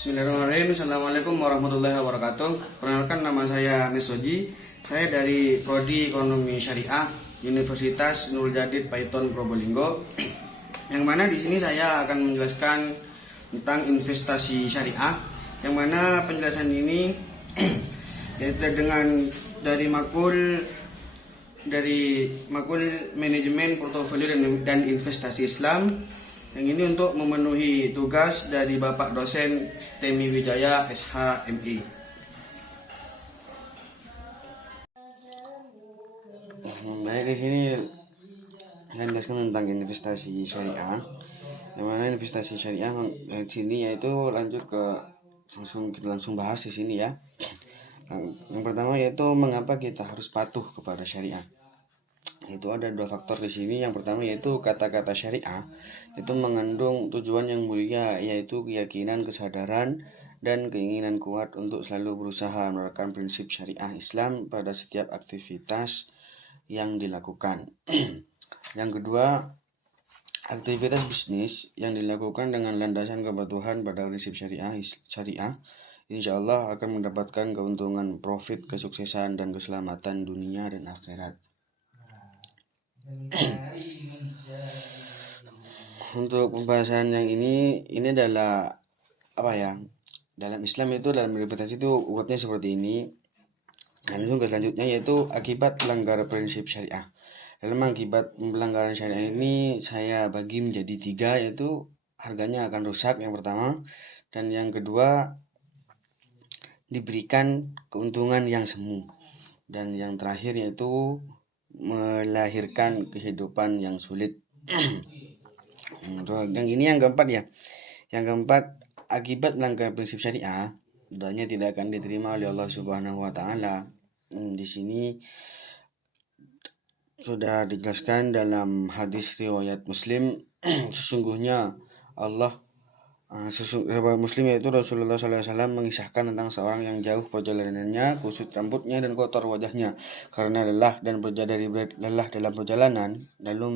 Bismillahirrahmanirrahim. Assalamualaikum warahmatullahi wabarakatuh. Perkenalkan, nama saya Nesoji. Saya dari Prodi Ekonomi Syariah Universitas Nurul Jadid Paiton Probolinggo. Yang mana di sini saya akan menjelaskan tentang investasi syariah. Yang mana penjelasan ini yaitu dengan dari makul manajemen portofolio dan investasi Islam. Yang ini untuk memenuhi tugas dari Bapak dosen Temi Wijaya SH.MI. Baik, di sini saya jelaskan tentang investasi syariah. Yang mana investasi syariah di sini yaitu lanjut ke kita langsung bahas di sini ya. Yang pertama yaitu mengapa kita harus patuh kepada syariah. Itu ada dua faktor di sini. Yang pertama yaitu kata-kata syariah itu mengandung tujuan yang mulia, yaitu keyakinan, kesadaran, dan keinginan kuat untuk selalu berusaha menerapkan prinsip syariah Islam pada setiap aktivitas yang dilakukan. Yang kedua, aktivitas bisnis yang dilakukan dengan landasan kepatuhan pada prinsip syariah insya Allah akan mendapatkan keuntungan, profit, kesuksesan, dan keselamatan dunia dan akhirat. Untuk pembahasan yang ini adalah apa ya? Dalam Islam itu, dalam berinvestasi itu urutnya seperti ini. Dan itu selanjutnya yaitu akibat pelanggaran prinsip syariah. Dalam akibat pelanggaran syariah ini saya bagi menjadi 3, yaitu harganya akan rusak yang pertama, dan yang kedua diberikan keuntungan yang semu, dan yang terakhir yaitu melahirkan kehidupan yang sulit. Yang ini yang keempat ya. Yang keempat, akibat melanggar prinsip syariah, doanya tidak akan diterima oleh Allah Subhanahu wa taala. Di sini sudah dijelaskan dalam hadis riwayat Muslim, sesungguhnya Muslim yaitu Rasulullah SAW mengisahkan tentang seorang yang jauh perjalanannya, kusut rambutnya dan kotor wajahnya karena lelah dalam perjalanan, lalu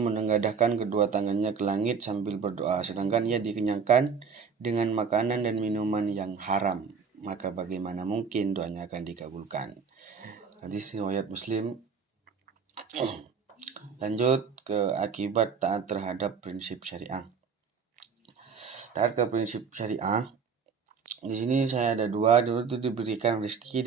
menengadahkan kedua tangannya ke langit sambil berdoa, sedangkan ia dikenyangkan dengan makanan dan minuman yang haram. Maka bagaimana mungkin doanya akan dikabulkan? Hadis riwayat Muslim. Lanjut ke akibat taat terhadap prinsip syariah. Taat ke prinsip syariah, di sini saya ada 2, itu diberikan rezeki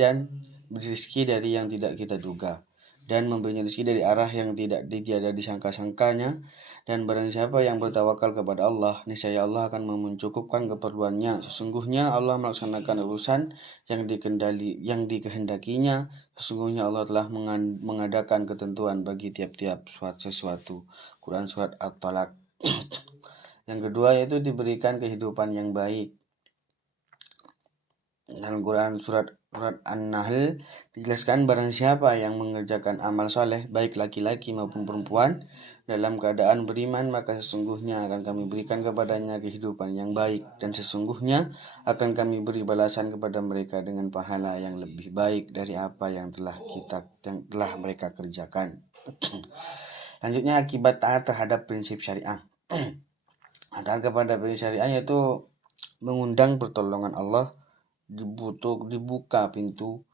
dari yang tidak kita duga, dan memberinya rezeki dari arah yang tidak disangka-sangkanya. Dan barang siapa yang bertawakal kepada Allah, niscaya Allah akan mencukupkan keperluannya. Sesungguhnya Allah melaksanakan urusan yang dikehendakinya. Sesungguhnya Allah telah mengadakan ketentuan bagi tiap-tiap sesuatu. Quran surat At-Talaq. Yang kedua yaitu diberikan kehidupan yang baik. Dalam Quran surat An-Nahl dijelaskan, barang siapa yang mengerjakan amal soleh, baik laki-laki maupun perempuan, dalam keadaan beriman, maka sesungguhnya akan kami berikan kepadanya kehidupan yang baik, dan sesungguhnya akan kami beri balasan kepada mereka dengan pahala yang lebih baik dari apa yang telah mereka kerjakan. Lanjutnya akibat taat terhadap prinsip syariah. Taat kepada prinsip syariah yaitu mengundang pertolongan Allah, dibuka pintu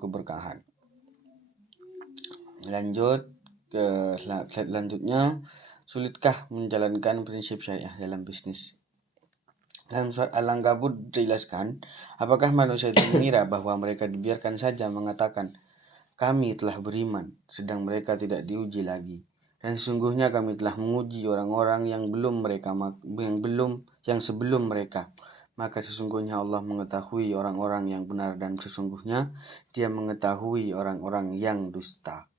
keberkahan. Lanjut ke slide selanjutnya, sulitkah menjalankan prinsip syariah dalam bisnis? Dalam surat Al-Ankabut dijelaskan, apakah manusia itu mengira bahwa mereka dibiarkan saja mengatakan kami telah beriman, sedang mereka tidak diuji lagi. Dan sesungguhnya kami telah menguji orang-orang yang sebelum mereka. Maka sesungguhnya Allah mengetahui orang-orang yang benar, dan sesungguhnya Dia mengetahui orang-orang yang dusta.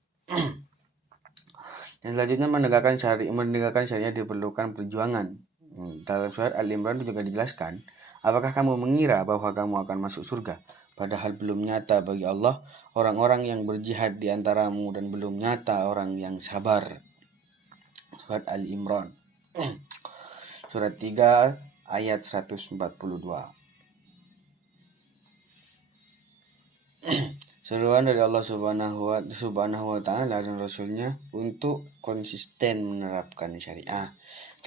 Dan selanjutnya menegakkan syariah diperlukan perjuangan. Dalam surat Al-Imran juga dijelaskan, apakah kamu mengira bahwa kamu akan masuk surga, padahal belum nyata bagi Allah orang-orang yang berjihad di antaramu, dan belum nyata orang yang sabar. Surat Al-Imran surat 3 ayat 142. Seruan dari Allah Subhanahu wa taala dan Rasulnya untuk konsisten menerapkan syariah.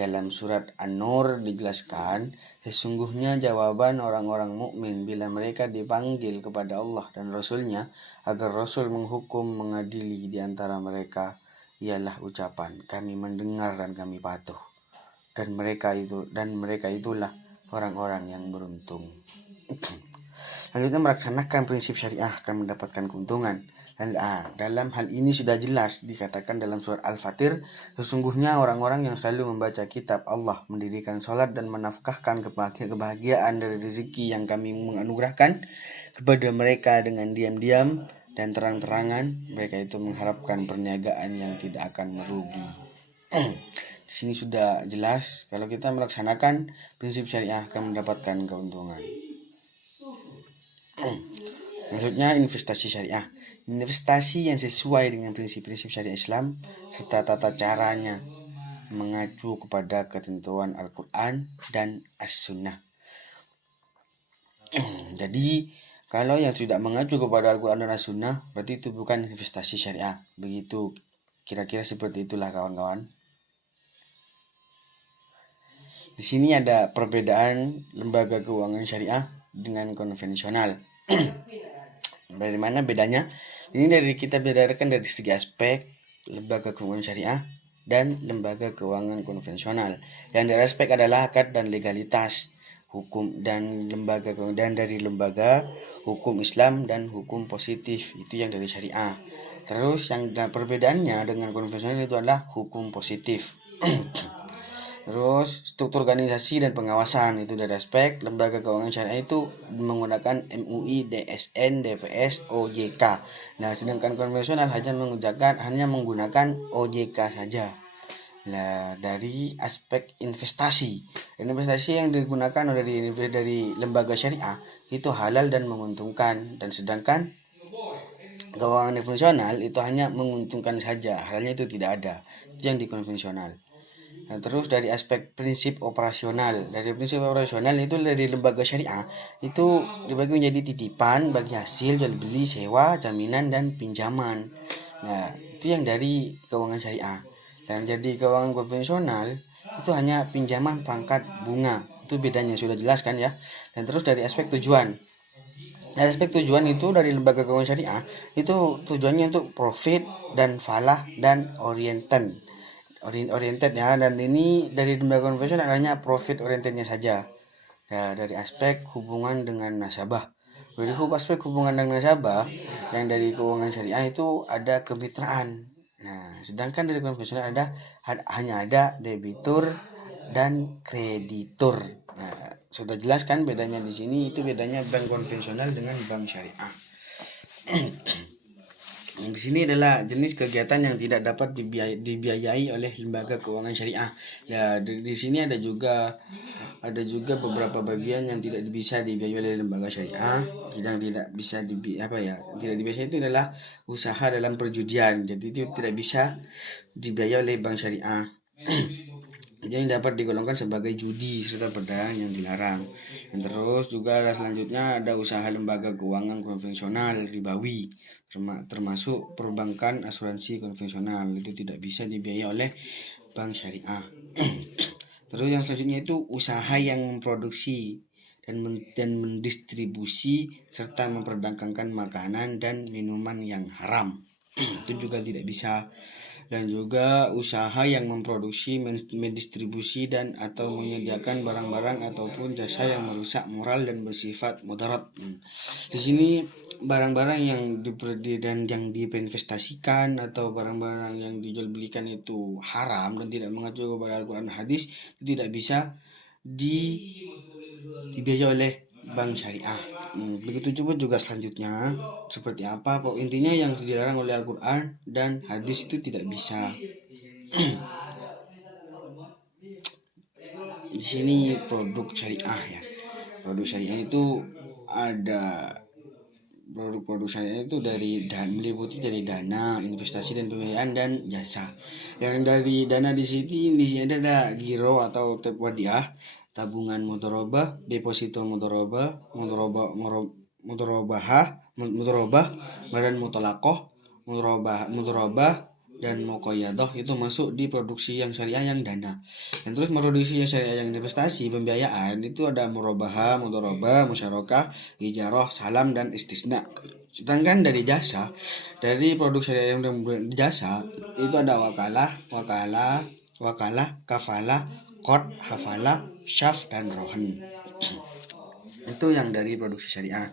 Dalam surat An-Nur dijelaskan, sesungguhnya jawaban orang-orang mukmin bila mereka dipanggil kepada Allah dan Rasul-Nya agar Rasul menghukum mengadili di antara mereka ialah ucapan, kami mendengar dan kami patuh. Dan mereka itulah orang-orang yang beruntung. Selanjutnya, melaksanakan prinsip syariah akan mendapatkan keuntungan. Dalam hal ini sudah jelas dikatakan dalam surat Al-Fatir, sesungguhnya orang-orang yang selalu membaca kitab Allah, mendirikan sholat dan menafkahkan kebahagiaan dari rezeki yang kami menganugerahkan kepada mereka dengan diam-diam dan terang-terangan, mereka itu mengharapkan perniagaan yang tidak akan merugi. Di sini sudah jelas kalau kita melaksanakan prinsip syariah akan mendapatkan keuntungan. Maksudnya investasi syariah, investasi yang sesuai dengan prinsip-prinsip syariah Islam serta tata caranya mengacu kepada ketentuan Al-Quran dan As-Sunnah. Jadi kalau yang tidak mengacu kepada Al-Quran dan As-Sunnah berarti itu bukan investasi syariah. Begitu, kira-kira seperti itulah kawan-kawan. Di sini ada perbedaan lembaga keuangan syariah dengan konvensional. Dari mana bedanya? Ini kita bedakan dari segi aspek lembaga keuangan syariah dan lembaga keuangan konvensional. Yang dari aspek adalah akad dan legalitas hukum dan dari lembaga hukum Islam dan hukum positif, itu yang dari syariah. Terus yang perbedaannya dengan konvensional itu adalah hukum positif. Terus struktur organisasi dan pengawasan itu dari aspek lembaga keuangan syariah itu menggunakan MUI, DSN, DPS, OJK. Nah, sedangkan konvensional hanya menggunakan OJK saja. Nah, dari aspek investasi yang digunakan dari lembaga syariah itu halal dan menguntungkan, dan sedangkan keuangan konvensional itu hanya menguntungkan saja, halalnya itu tidak ada. Itu yang di konvensional. Nah, terus dari aspek prinsip operasional. Dari prinsip operasional itu dari lembaga syariah itu dibagi menjadi titipan, bagi hasil, jual beli, sewa, jaminan, dan pinjaman. Nah, itu yang dari keuangan syariah. Dan jadi keuangan konvensional itu hanya pinjaman pangkat bunga. Itu bedanya sudah jelas kan ya. Dan terus dari aspek tujuan. Dari aspek tujuan itu dari lembaga keuangan syariah itu tujuannya untuk profit dan falah dan oriented ya, dan ini dari lembaga konvensional hanya profit orientednya saja. Ya, dari aspek hubungan dengan nasabah. Dari aspek hubungan dengan nasabah yang dari keuangan syariah itu ada kemitraan. Nah, sedangkan dari konvensional hanya ada debitur dan kreditur. Nah, sudah jelas kan bedanya di sini. Itu bedanya bank konvensional dengan bank syariah. Di sini adalah jenis kegiatan yang tidak dapat dibiayai oleh lembaga keuangan syariah. Ya, di sini ada juga beberapa bagian yang tidak bisa dibiayai oleh lembaga syariah. Tidak bisa tidak dibiayai itu adalah usaha dalam perjudian. Jadi itu tidak bisa dibiayai oleh bank syariah. Yang dapat digolongkan sebagai judi serta perdagangan yang dilarang. Dan terus juga selanjutnya ada usaha lembaga keuangan konvensional ribawi, termasuk perbankan, asuransi konvensional, itu tidak bisa dibiayai oleh bank syariah. Terus yang selanjutnya itu usaha yang memproduksi dan mendistribusi serta memperdagangkan makanan dan minuman yang haram. Itu juga tidak bisa. Dan juga usaha yang memproduksi, mendistribusi dan atau menyediakan barang-barang ataupun jasa yang merusak moral dan bersifat mudarat. Di sini barang-barang yang diinvestasikan atau barang-barang yang dijual belikan itu haram dan tidak mengacu kepada Al-Quran dan hadis, itu tidak bisa dibiayai oleh bank syariah. Begitu juga selanjutnya seperti apa. Intinya yang dilarang oleh Al-Quran dan hadis itu tidak bisa. Di sini produk syariah ya. Produk syariah itu ada produk syariah itu meliputi dari dana, investasi dan pembiayaan dan jasa. Yang dari dana di sini ada giro atau wadiah, tabungan mudharabah, deposito mudharabah, mudharabah, badan mutalakoh, mudharabah, dan muqayyadah itu masuk di produksi yang syariah yang dana. Dan terus produksi yang syariah yang investasi pembiayaan itu ada murabahah, mudharabah, musyarakah, ijarah, salam dan istisna. Sedangkan dari produk syariah yang jasa itu ada wakalah, kafalah, qard, hafalah, syaf dan rohan. Itu yang dari produksi syariah.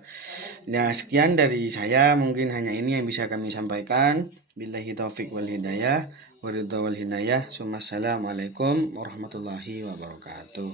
Nah, sekian dari saya, mungkin hanya ini yang bisa kami sampaikan. Billahi taufik wal hidayah, waridha wal hinayah. Assalamualaikum warahmatullahi wabarakatuh.